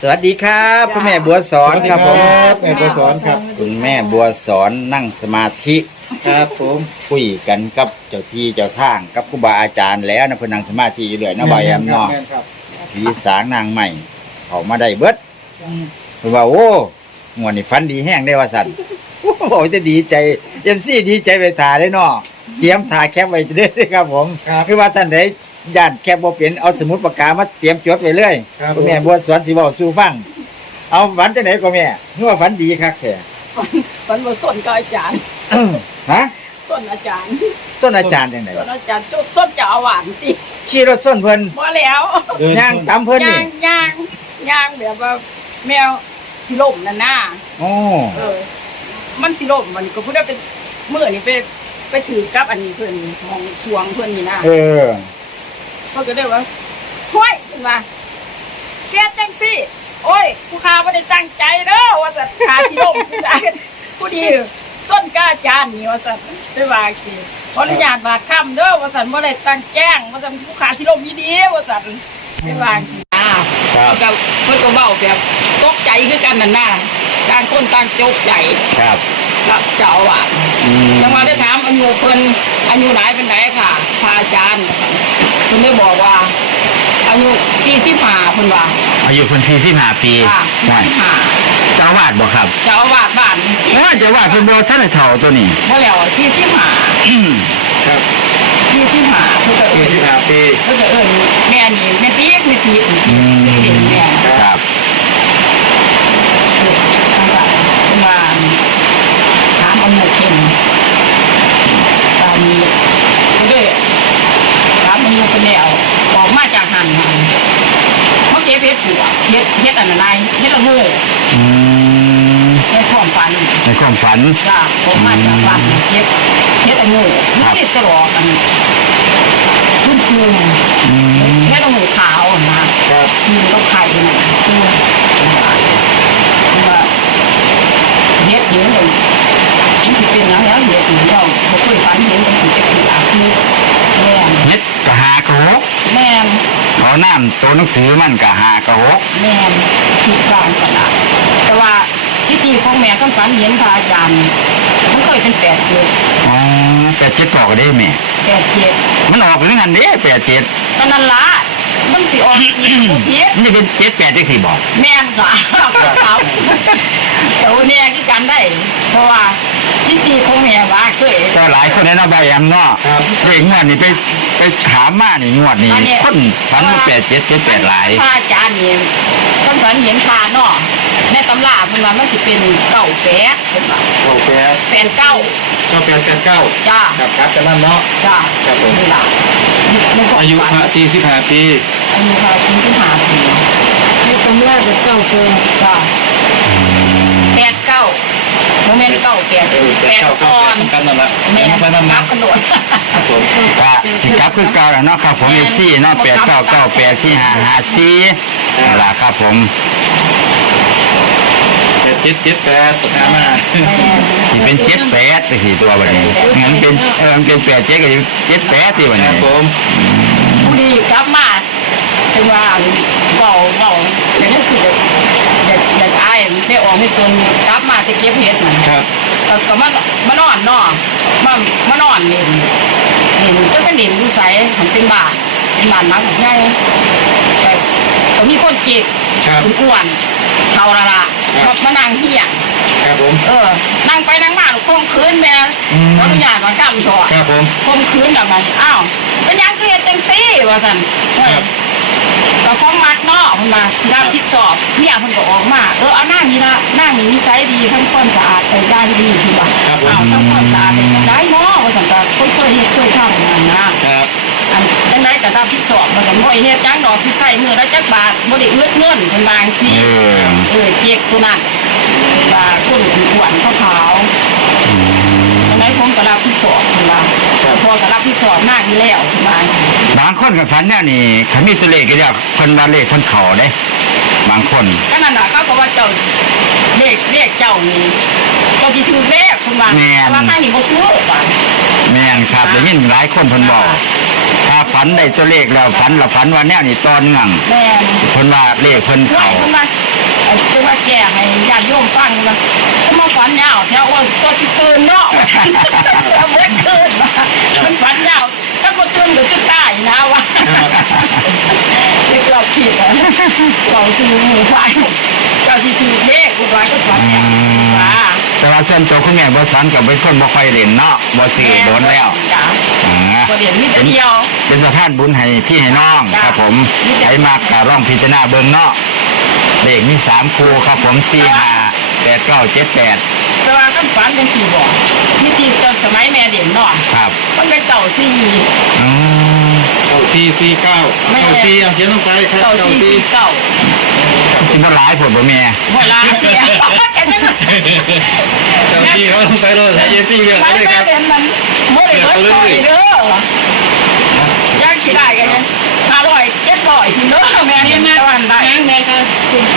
สวัสดีครับคุณแม่บัวสอนครับผมแม่บัวสอนครับ คุณแม่บัวสอนนั่งสมาธิครับผมคุยกันกับเจ้าที่เจ้าทางกับครูบาอาจารย์แล้วนะเพิ่นนั่งสมาธิอยู่เรื่อยเนาะบายแอมเนาะแม่ครับผีสางนางใหม่เขามาได้เบิดเพิ่นว่าโอ้งวดนี้ฝันดีแห้งได้ว่าสั่นโอ้โหจะดีใจเอ็มซีดีใจไปถ่าได้เนาะเตรียมถ่าแคปไว้จะได้อครับผมครับคือว่าท่านใด ญาติแคปบ่เป็นเอาสมุดปากกามาเตรียมจดไว้เลยครับคุณแม่บัวสอนสิเว้าสู่ฟัง เอาฝันจังไหนก็แม่นึกว่าฝันดีคักแท้มันบ่ส้นก็อาจารย์ฮะส้นอาจารย์ต้นอาจารย์จังไหนส้วะนอาจารย์จุดส้นจะเอาหวานติขี่รถส้นเพิ่นบ่แล้วเดินย่างตามเพิ่นย่านี่งย่างย่างแบบว่าแมวสิล่มนั่นน่ะโอ้เออ มันสิล่มมันก็พูดว่าเป็นมื้อนี่ไปไปถือกับอันนี้เพิ่นของสวงเพิ่นนี่นะเออ เขาก็ได้ว่าห้วยเพิ่นว่าแกจังซี่โอ้ยผู้ค้าบ่ได้ตั้งใจเด้อว่าจะขาสิล่มผู้ใดผู้ดีส้นกาอาจารย์นี่ว่าจะไปว่าสิขออนุญาตบาดค่ำเด้อว่าสันบ่ได้ตั้งแจ้งว่าสันผู้ค้าสิล่มอีดีว่าสันไปว่าสิอ่าครับแล้วก็เพิ่นก็เว้าแบบตกใจคือกันนั่นน่ะต่างคนต่างจกใจครับ รับเจ้าอาว่าสอืมจังหวะได้ถามอายุเพิ่นอายุไหนเป็นไหนค่ะพระอาจารย์เพิ่นได้บอกว่าอายุ45เพิ่นว่าอายุเพิ่น45ปีค่ะห่วย45เจ้าอาวาดบ่ครับเจ้าอาวาสบ้านเออเจ้าอาวาดเพิ่นบ่ทันได้เฒ่าตัวนี้ บ่แล้ว45อืมครับ45เพิ่นก็ปีเอิ้นที่ห้าปี เพิ่นก็เอิ้นแม่นี่แม่ติ๊กแม่ติ๊กนี่อืมเด็กแม่ ครับ ทางบ้านเพิ่นว่า ถามอายุเพิ่นตามนี้เพิ่นเลยถามอายุเพิ่นแล้วออกมาจากหันหันเขาเก็บเฮ็ดผัวเฮ็ดเฮ็ดอันนั้นไรเฮ็ดละโงูอืมในความฝันในความฝัน จ้าผมมาจากบ้านเฮ็ดเฮ็ดละโงูครับนี่ตลอดกันขึ้นคืนอืมเฮ็ดละโงูขาวอะนะครับคืนก็ไข่น่ะคือว่าเฮ็ดเยอะเลย มันสิเป็นหยังแล้วเฮ็ดนี่เราบ่เคยฝันเห็นจังสิจะคืออาคือแม่นเฮ็ดกะหากะหกแม่นเอาน้ำตัวหนังสือมันกะหากะหกแม่นคิดบ้านก็ได้แต่ว่าทิฏฐิของแม่ต้องฝันเห็นพระอาจารย์มันเคยเป็นแปดเจ็ดอ๋อแปดเจ็ดออกได้แม่แปดเจ็ดมันออกเรื่องนั้นเด้แปดเจ็ดตอนนั้นละมันสิออกอีกบ่ผิดมันจะเป็นเจ็ดแปดจังสี่บอกแม่นก็เขาแต่ว่าเนี่ย คือกันได้ เพราะว่าทิฏฐิของแม่ว่าเคยก็หลายคนในนอบายแอมเนาะครับเรื่องงวดนี้ไปไปถามมานี่งวดนี้อันนี้คนฝันว่าแปดเจ็ดเจ็ดแปดหลายพระอาจารย์นี่ท่านฝันเห็นพาเนาะในตำราเพิ่นว่ามันสิเป็นเก้าแปดเพิ่นว่าโอเคแปดเก้าเก้าแปดแปดเก้าจ้าครับครับกันนั่นเนาะ จ้าครับผม นี่ล่ะในความอายุฝันพระสี่สิบห้าปีอายุค่ะชิ้นที่หาปีนี่ตำราจะเก้าเกินจ้าแปดเก้า โมเมนต์เก้าแปดเออแปแปดดเก้าก่เก้าอนกันนั่นแหละแม่ไปนั่นนันะบขนวดครับผมก็สิครับคือเก่าแล้วเนาะครับผมเอฟซีเนาะแปดเก้าเก้าแปดสี่ห้าห้าสี่นั่นล่ะครับผมแปดเจ็ดเจ็ดแปดตามมาที่เป็นเจ็ดแปดแต่สี่ตัววันนี้งั้นเป็นเออมันเป็นแปดเจ็ดกับเจ็ดแปดที่วันคนี้รับผมผู้ดีกลับมาเป็นว่าเบาเบาแต่นั่นคือเด็กเด็กอาย ได้ออกให้ตนกลับมาจะเก็บเห็ดมันครับ ก็ก็มามานอนเนาะมามานอนนี่นี่จะเป็นดินดูใสมันเป็นบ้านเป็นบ้านหลังใหญ่แต่ก็มีคนเจ็บครับอ้วนๆเท่าละละครับ มานั่งเที่ยง ครับผม เออ นั่งไปนั่งมาคมคืนแม่อืมขออนุญาตมากำถอดครับผม คมคืนแบบนั้นอ้าวเป็นหยังเกลียดจังซี่ว่าสันครับ ก็ฟ้องมักเนาะมันมารับผิดสอบเนี่ยมันก็ออกมาเออเอาหน้านี้ละหน้านี้นิสัยดีทั้งความสะอาดแต่ได้ดีคือว่าครับผมอ้าทั้งความสะอาดเป็นจังไดเนาะว่าสันก็เคยเคยเฮ็ดเคยทำงานนะครับ อันจังไดก็รับผิดสอบมันก็บ่ได้เฮ็ดจังดอกที่ใส่มือละจักบาทบ่ได้เอื้อเงินเป็นบางทีเออ เออเจ็กตัวนั้นว่าคนอ้วนๆขาวๆจังได ผมก็รับผิดสอบคือว่าพอก็รับผิดสอบมากอยู่แล้วคือว่าบางคนกับฝันเนี่ยนี่เขามีตัวเลขก็เรียกคนว่าเลขคนเขาเด้ บางคน ก็นั่นน่ะเขาก็ว่าเจ้าเลขเลขเจ้านี่เจ้าที่ถือเลขคุณว่าแม่นว่าข้างนี้บ่ซื้อว่าแม่นครับได้ยินหลายคนเพิ่นบอกถ้าฝันได้ตัวเลขแล้วฝันเราฝันว่าแนวนี่ตอนเนื่องแม่นเพิ่นว่าเลขเพิ่นห่วเข้ายเพิ่นว่าเอ่อ จะว่าแก่ให้ญาติโยมฟังว่าจะมาฝันยาวแถวว่าตัวสิตื่นเนาะเอาเบิดคืนมามันฝันยาวถ้าบ่ตื่นก็จะตายนะว่าเด็กเราผิดอะเราคือหมู่ฝ่ายเราที่ถือเลขกูว่าก็ฝันยาวว่าแต่ว่าส่วนตัวคุณแม่บ่สันกับเป็นคนบ่ค่อยเล่นเนาะบ่ซื้อโดนแล้วจ้ะบ่เรียนมีแต่เดียวเป็นสะพานบุญให้พี่ให้น้องครับผมใช้มากกะร่องพิจารณาเบิ่งเนาะ เลขมีสามคู่ครับผมสี่ห้าแปดเก้าเจ็ดแปดแต่ว่าคำฝันเป็นสี่บอกที่จริงตอนสมัยแม่เด่นเนาะครับมันเป็นเก่าสี่อืมเก้าสี่สี่เก้าแม่เก้าสี่เอาเขียนลงไปครับเก่าเก้าสี่สี่สี่เก่าสิบ่หลายผลบ่แม่เวลาเดียวแค่นั้นเก้าสี่เขาลงไปเลยให้เอฟซีเลือกไม่เลยคแม่รับเด่นมันโมเดลเบิร์ดเลยเด้อยากขี่ได้กันยังห้าร้อย เจ็ดร้อยถึงเด้อแม่นี่มาวันได้ยังไงก็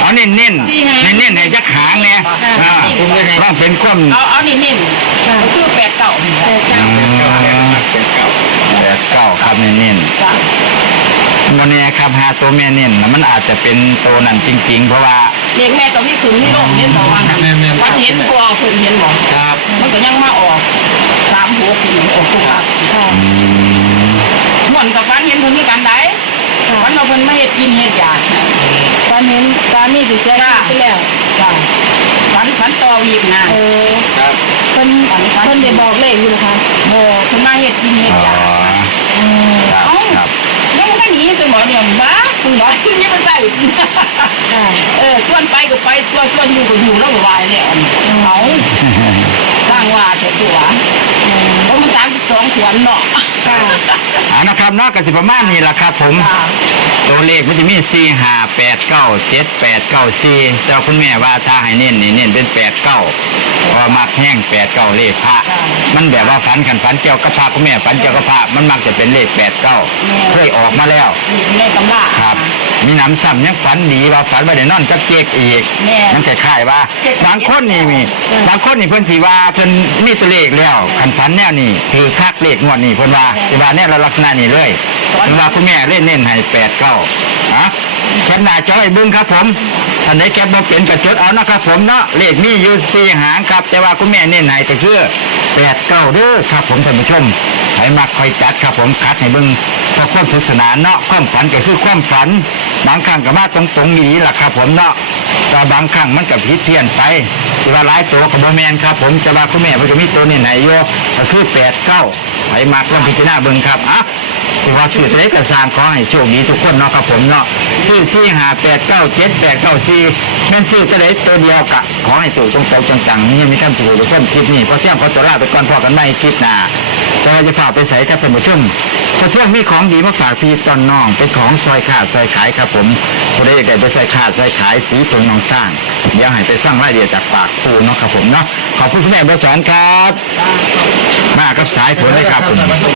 เอาเน้นเน้นเน้นเน้นๆให้จักหางเนี่ยอ่าต้องเป็นความเอาเอานี่นิ่มก็คือแปดเก่าแปดเก่าเจ้าแปดเก้าครับเน้นเน้นจ้ะๆวันนี้ครับหาตัวแม่เน้นน่ะมันอาจจะเป็นตัวนั้นจริง ๆ เพราะว่า เด็กแม่ตัวนี้คือนี่ลงเห็นบอกว่าวันเห็นตัวคือเห็นบอกครับ มันก็ยังมาออกสามหัวปีออกทุกครั้งอืม หมอนกับฟันเห็นเพิ่นคือกันได้ ฟันเราเพิ่นไม่เฮ็ดกินเฮ็ดยาฟันเห็นตามีสิแก่ไปแล้วจ้าฟันฟันต่อวีกนะเออครับเพิ่นเพิ่นได้บอกเลขอยู่นะคะบ่เพิ่นมาเฮ็ดกินเฮ็ดอ๋อยาครับเอ้าครับยังไม่หนีสมอเดียวบ้าคุณบอกยังไม่ใส่เออชวนไปก็ไปชวนชวนอยู่ก็อยู่แล้วก็วายแล้วเอาสร้างว่าเถอะตัวเพราะมันสามสิบสองสวนเนาะเอานะครับเนาะก็สิประมาณนี้แหละครับผมจ้าตัวเลขมันจะมีสี่ห้าแปดเก้าเจ็ดแปดเก้าสี่แต่ว่าคุณแม่ว่าถ้าให้เน้นนี่เน้นเป็นแปดเก้าเพราะว่ามักแห้งแปดเก้าเลขพระมันแบบว่าฝันขันฝันเกี่ยวกับพระคุณแม่ฝันเกี่ยวกับพระมันมักจะเป็นเลขแปดเก้าเคยออกมาแล้วอยู่ในตำราครับ มีน้ำซ้ำยังฝันดีว่าฝันว่าได้นอนจักเจ๊กอีกแม่ มันคล้ายๆว่าบางคนนี่มีบางคนนี่เพิ่นสิว่าเพิ่นมีตัวเลขแล้วขันฝันแนวนี่คือคักเลขงวดนี่เพิ่นว่าสิว่าแนวลักษณะนี้เลยเพิ่นว่าคุณแม่เล่นเน้นให้แปดเก้าฮะแคปหน้าจอไอ้บึ้งครับผมท่านใดแคปบ่เป็นก็จดเอานะครับผมเนาะเลขมีอยู่สี่หางครับ แต่ว่าคุณแม่เน้นให้ก็คือแปดเก้าเด้อครับผมท่านผู้ชมให้มักคอยจัดครับผมคัดให้บิ่งเพราะความสนุกสนานเนาะความฝันก็คือความฝัน บางครั้งก็มาตรงๆนี้ล่ะครับผมเนาะแต่บางครั้งมันกับพิเทียนไปที่ว่าหลายตัวกับแมนครับผมจะว่าคุณแม่เพิ่นจะมีตัวนี่ไหนโยก็คือแปดเก้าไปมากลองพิจารณาเบิ่งครับอะ ที่ว่าสื่อตัวเล็กระสร้างขอให้โชคดีทุกคนเนาะครับผมเนาะซื้อสี่ห้าแปดเก้าเจ็ดแปดเก้าสี่แม่นซื้อตัวเล็กตัวเดียวกะขอให้ตัวตรงๆจังๆนี่มีคำถูกทุกคนคลิปนี้พราะเที่ยงขอตัวลาไปก่อนพอกันไม่คลิปหน้าแต่ว่าจะฝากไปใส่ครับท่านผู้ชมพราะเที่ยงมีของดีมาฝากพี่ตอนน้องเป็นของซอยขาดซอยขายครับผมผู้ใดอยากได้ไปซอยขาดซอยขายสีผงน้องสร้างเดี๋ยวให้ไปฟังรายละเอียดจากปากคูเนาะครับผมเนาะขอบคุณคุณแม่บร์สอนครับ มากับสายฝนเลยครับผม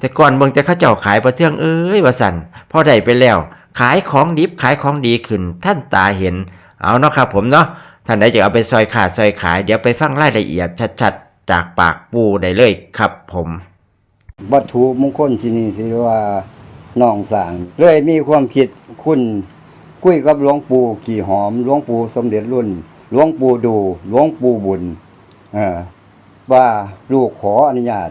แต่ก่อนเบิ่งแต่เขาเจ้าขายประเทืองเอ้ยว่าสันพอได้ไปแล้ว ขายของดิบขายของดีขึ้น ท่านตาเห็น เอาเนาะครับผมเนาะท่านใดจะเอาไปซอยขาดซอยขาย เดี๋ยวไปฟังรายละเอียดชัดๆ จากปากปูได้เลยครับผม วัตถุมงคลที่นี่สิว่าน้องสางเลยมีความคิดคุณคุยกับหลวงปู่ขี่หอมหลวงปู่สมเด็จรุ่นหลวงปู่ดูหลวงปู่บุญเออว่าลูกขออนุญาต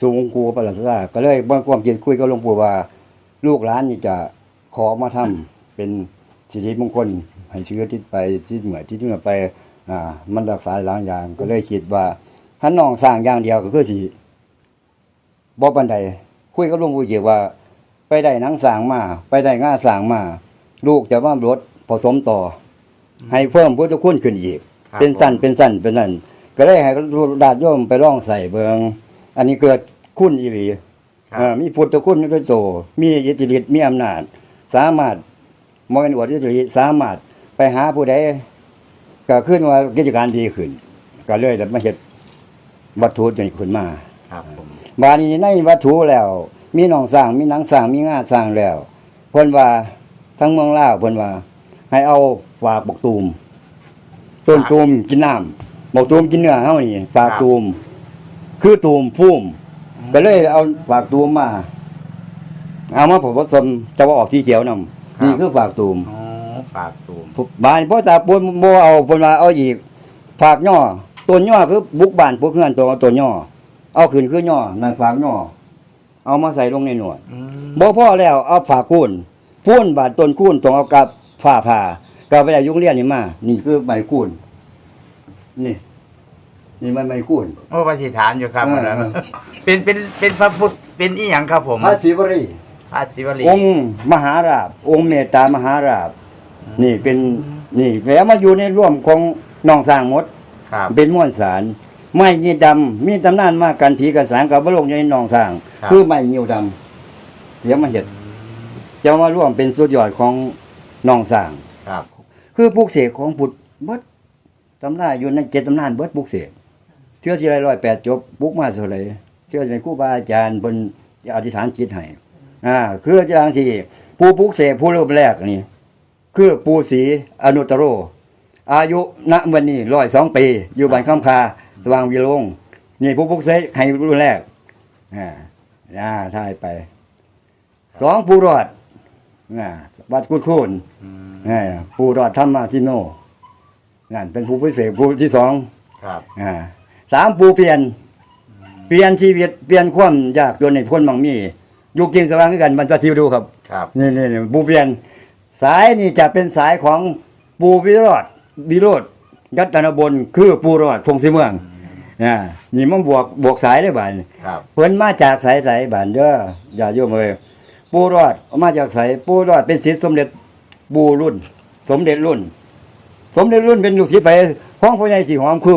สูงกูประหลาดซาก็เลยบ่ความคิดคุยกับหลวงปู่ว่า ลูกหลานนี่จะขอมาทำเป็นสิริมงคลให้เชื้อทิศไปที่เหมือที่เหนือไปอ่ามันรักษาหลายอย่างก็เลยคิดว่าถ้าน้องสร้างอย่างเดียวก็คือสิบ่ปานใดคุยกับหลวงปู่เกี่ยวว่า ไปได้หนังสร้างมา ไปได้ง่าสร้างมา ลูกจะว่ารถผสมต่ออให้เพิ่มพุทธคุณขึ้นอีกครับเป็นสั้นเป็นสั้นเป็นนั่นก็เลยให้ดาดโยมไปล่องใส่เบิง อันนี้เกิดคุณอีหลีครับเอ่อมีพุทธคุณด้วยโต มีอิทธิฤทธิ์มีอำนาจ สามารถมองเป็นอวดอิทธิฤทธิ์สามารถไปหาผู้ใดก็ขึ้นว่ากิจการดีขึ้น ก็เลยได้มาเฮ็ดวัตถุจนขึ้นมาครับผมบาดนี้ในวัตถุแล้ว มีหนองสร้างมีหนังสร้างมีงาสร้างแล้วเพิ่นว่าทั้งเมืองลาวเพิ่นว่า ให้เอาฝากบกตูมต้นตูมกินน้ำบกตูมกินเนื้อเฮานี่ฝากตูม คือตูมพุ่มก็เลยเอาฝากตูมมา เอามาผสมจะว่าออกที่เขียวนำนี่คือฝากตูมอ๋อฝากตูมบ้านพ่อตาปนบ่เอาเพิ่นว่าเอาอีก ฝากย่อต้นย่อคือบุกบ้านพวกเฮือนตัวต้นย่อเอาขึ้นคือย่อนั่นฝากย่อเอามาใส่ลงในหนวด อืมบ่พอแล้วเอาฝากคูนพูนบาดต้นคูนต้องเอากับฝ้าผ่าก็ไปได้ยุงเรียนนี่มา นี่คือใบคูนนี่ นี่มันใบคูนโอ้ปฏิฐานอยู่ครับเอออันนั้นเป็นเป็นเป็นพระพุทธเป็นอีหยังครับผมพระศิวรีพระศิวลีองค์มหาราบ องค์เมตตามหาราบ นี่เป็นนี่แล้วมาอยู่ในร่วมของน้องสร้างหมด ครับ เป็นม้วนสารไม้ยีดำมีตำนานมากันผีกันสางกับบลงอยู่ในหนองสร้าง ครับ คือไม้ยิวดำเดี๋ยวมาเห็ดจะมาร่วมเป็นสุดยอดของหนองสร้าง ครับ คือปลูกเสกของพุทธเบิดตำนานอยู่ในเจ็ดตำนานเบิดปลูกเสกเชื่อสิไรร้อยแปดจบปลูกมาเท่าไหรเชื่อสิเป็นครูบาอาจารย์บนอธิษฐานจิตให้อ่าคืออาจารย์ที่ผู้ปลูกเสกผู้เริ่มแรกนี่ คือปูศรีอนุตตโร อายุณวันนี้ร้อยสองปี อยู่บ้านข้ามคาสว่างวิโรงนี่ผู้พุกเสกให้รุ่นแรกอ่าอ่าทายไปสองผู้รอดอ่าวัดกุดคูนอืมอ่าผู้รอดธรรมาทิโนนั่นเป็นผู้พิเศษผู้ที่สองครับอ่า สามผู้เปลี่ยน เปลี่ยนชีวิตเปลี่ยนความยากจนในพ้นบางมีอยู่กินสว่างด้วยกันมันจะทิวดูครับครับนี่นี่นี่ปูเปลี่ยน สายนี่จะเป็นสายของปูวิโรธวิโรธยัตนบนคือปูรอดพงศิเมืองอ่านี่มันบวกบวกสายได้บ่ายครับเพิ่นมาจากสายสายบ้านเด้ออย่าโยมเอ้ยปูรอดมาจากสายปูรอดเป็นศิษย์สมเด็จปูรุ่น สมเด็จรุ่น สมเด็จรุ่นเป็นลูกศิษย์ไปของพ่อใหญ่สีหอมคือ